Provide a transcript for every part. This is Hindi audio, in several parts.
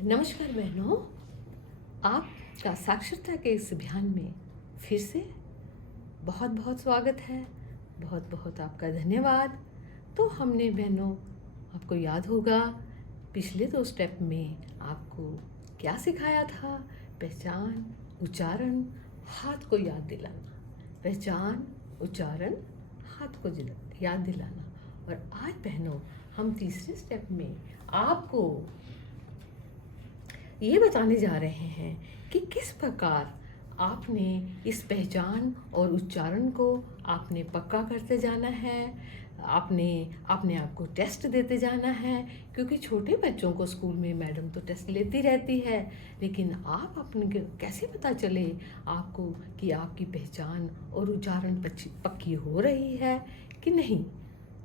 नमस्कार बहनों, आपका साक्षरता के इस अभियान में फिर से बहुत बहुत स्वागत है। बहुत बहुत आपका धन्यवाद। तो हमने बहनों, आपको याद होगा पिछले 2 स्टेप में आपको क्या सिखाया था? पहचान, उच्चारण, हाथ को याद दिलाना। पहचान, उच्चारण, हाथ को याद दिलाना। और आज बहनों हम तीसरे स्टेप में आपको ये बताने जा रहे हैं कि किस प्रकार आपने इस पहचान और उच्चारण को आपने पक्का करते जाना है। आपने अपने आप को टेस्ट देते जाना है, क्योंकि छोटे बच्चों को स्कूल में मैडम तो टेस्ट लेती रहती है, लेकिन आप अपने कैसे पता चले आपको कि आपकी पहचान और उच्चारण पक्की हो रही है कि नहीं।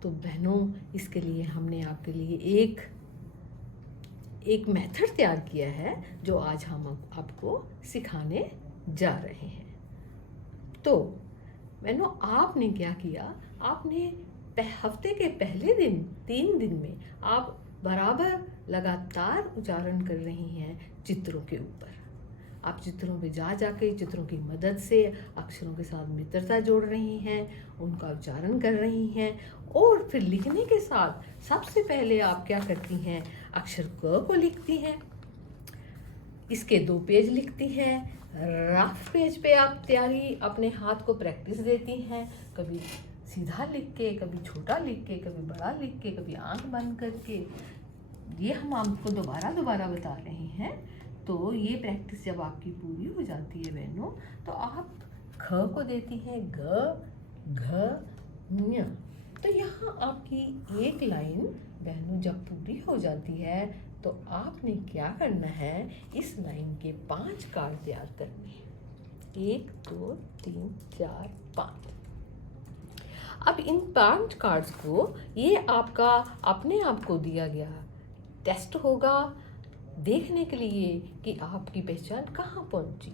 तो बहनों, इसके लिए हमने आपके लिए एक मेथड तैयार किया है जो आज हम आपको सिखाने जा रहे हैं। तो बहनों, आपने क्या किया? आपने हफ्ते के पहले दिन 3 दिन में आप बराबर लगातार उच्चारण कर रही हैं चित्रों के ऊपर। आप चित्रों पे जाके चित्रों की मदद से अक्षरों के साथ मित्रता जोड़ रही हैं, उनका उच्चारण कर रही हैं, और फिर लिखने के साथ सबसे पहले आप क्या करती हैं? अक्षर क को लिखती हैं, इसके 2 पेज लिखती हैं। रफ पेज पे आप तैयारी अपने हाथ को प्रैक्टिस देती हैं, कभी सीधा लिख के, कभी छोटा लिख के, कभी बड़ा लिख के, कभी आंख बंद करके। ये हम आपको दोबारा बता रहे हैं। तो ये प्रैक्टिस जब आपकी पूरी हो जाती है बहनों, तो आप ख को देती हैं ग, घ, ञ। तो यहाँ आपकी एक लाइन बहनों जब पूरी हो जाती है, तो आपने क्या करना है? इस लाइन के 5 कार्ड तैयार करने हैं। 1 2 3 4 5। अब इन 5 कार्ड्स को, ये आपका अपने आप को दिया गया टेस्ट होगा देखने के लिए कि आपकी पहचान कहाँ पहुँची।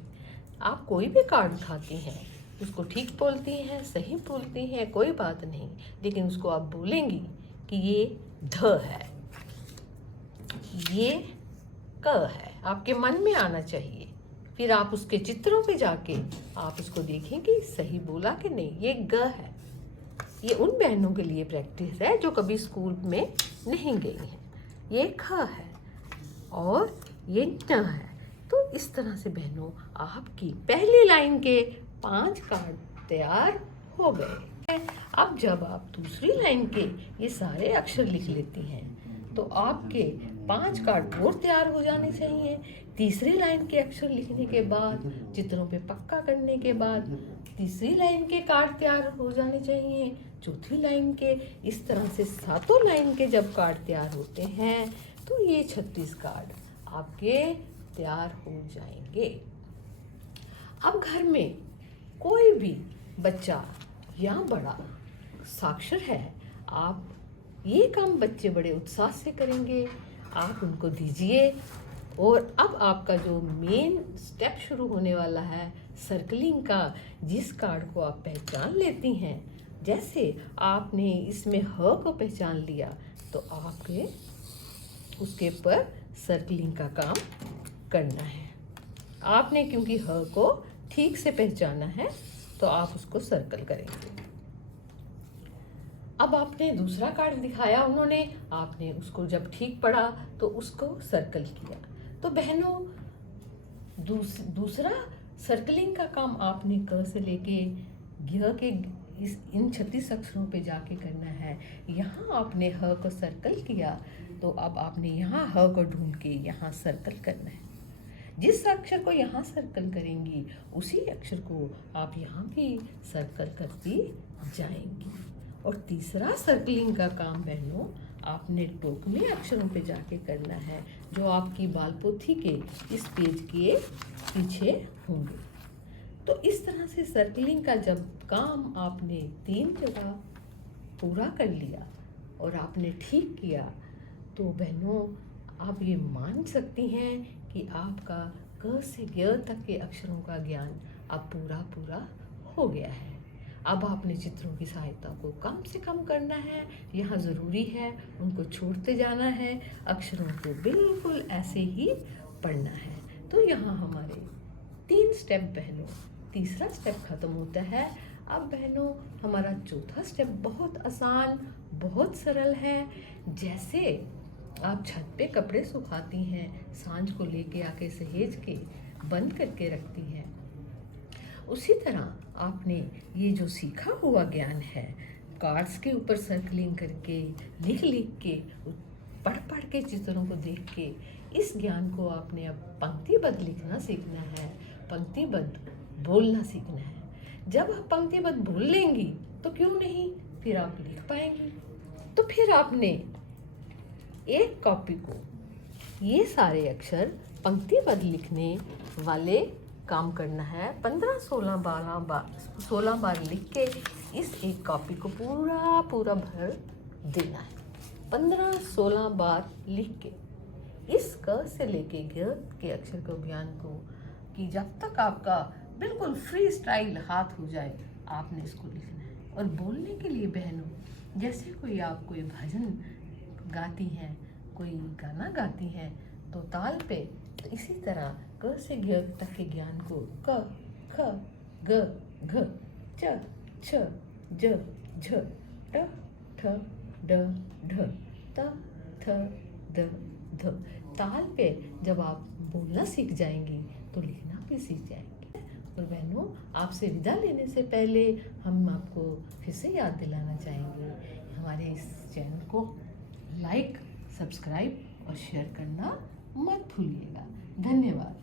आप कोई भी कार्ड उठाती हैं, उसको ठीक बोलती हैं, सही बोलती हैं, कोई बात नहीं, लेकिन उसको आप बोलेंगी कि ये ध है, ये क है। आपके मन में आना चाहिए। फिर आप उसके चित्रों पे जाके आप उसको देखेंगे सही बोला कि नहीं। ये ग है। ये उन बहनों के लिए प्रैक्टिस है जो कभी स्कूल में नहीं गई हैं। ये ख है और ये न है। तो इस तरह से बहनों आपकी पहली लाइन के 5 कार्ड तैयार हो गए। अब जब आप दूसरी लाइन के ये सारे अक्षर लिख लेती हैं, तो आपके 5 कार्ड और तैयार हो जाने चाहिए। तीसरी लाइन के अक्षर लिखने के बाद, चित्रों पे पक्का करने के बाद, तीसरी लाइन के कार्ड तैयार हो जाने चाहिए। चौथी लाइन के, इस तरह से 7 लाइन के जब कार्ड तैयार होते हैं, तो ये 36 कार्ड आपके तैयार हो जाएंगे। अब घर में कोई भी बच्चा या बड़ा साक्षर है, आप ये काम बच्चे बड़े उत्साह से करेंगे। आप उनको दीजिए। और अब आपका जो मेन स्टेप शुरू होने वाला है सर्कलिंग का, जिस कार्ड को आप पहचान लेती हैं, जैसे आपने इसमें ह को पहचान लिया, तो आपके उसके ऊपर सर्कलिंग का काम करना है। आपने क्योंकि ह को ठीक से पहचाना है, तो आप उसको सर्कल करेंगे। अब आपने दूसरा कार्ड दिखाया उन्होंने, आपने उसको जब ठीक पढ़ा तो उसको सर्कल किया। तो बहनों, दूसरा सर्कलिंग का काम आपने क से लेके घ के इन 36 अक्षरों पे जाके करना है। यहाँ आपने ह को सर्कल किया, तो अब आपने यहाँ ह को ढूंढ के यहाँ सर्कल करना है। जिस अक्षर को यहाँ सर्कल करेंगी, उसी अक्षर को आप यहाँ भी सर्कल करती जाएंगी। और तीसरा सर्कलिंग का काम बहनों, आपने टोकने अक्षरों पे जाके करना है, जो आपकी बालपोथी के इस पेज के पीछे होंगे। तो इस तरह से सर्कलिंग का जब काम आपने 3 जगह पूरा कर लिया और आपने ठीक किया, तो बहनों आप ये मान सकती हैं कि आपका क से ग तक के अक्षरों का ज्ञान अब पूरा हो गया है। अब आपने चित्रों की सहायता को कम से कम करना है। यहाँ ज़रूरी है उनको छोड़ते जाना है, अक्षरों को बिल्कुल ऐसे ही पढ़ना है। तो यहाँ हमारे 3 स्टेप बहनों, तीसरा स्टेप खत्म होता है। अब बहनों हमारा चौथा स्टेप बहुत आसान, बहुत सरल है। जैसे आप छत पे कपड़े सुखाती हैं, सांझ को लेके आके सहेज के बंद करके रखती हैं, उसी तरह आपने ये जो सीखा हुआ ज्ञान है, कार्ड्स के ऊपर सर्कलिंग करके, लिख लिख के, पढ़ पढ़ के, चित्रों को देख के, इस ज्ञान को आपने अब पंक्तिबद्ध लिखना सीखना है, पंक्तिबद्ध बोलना सीखना है। जब आप पंक्तिबद्ध बोल लेंगी तो क्यों नहीं, फिर आप लिख पाएंगी। तो फिर आपने एक कॉपी को ये सारे अक्षर पंक्तिबद्ध लिखने वाले काम करना है। 16 बार लिख के इस एक कॉपी को पूरा भर देना है। 15-16 बार लिख के इस क से लेके ग के अक्षर को ज्ञान को, कि जब तक आपका बिल्कुल फ्री स्टाइल हाथ हो जाए आपने इसको लिखना है। और बोलने के लिए बहनों, जैसे आप कोई भजन गाती हैं, कोई गाना गाती हैं, तो ताल पे, तो इसी तरह क से ग तक के ज्ञान को क, ख, ग, घ, च, छ, ज, झ, ट, ठ, ड, ढ, त, थ, द, ध, ताल पे जब आप बोलना सीख जाएंगी तो लिखना भी सीख जाएंगी। और बहनों, आपसे विदा लेने से पहले हम आपको फिर से याद दिलाना चाहेंगे, हमारे इस चैनल को लाइक, सब्सक्राइब और शेयर करना मत भूलिएगा। धन्यवाद।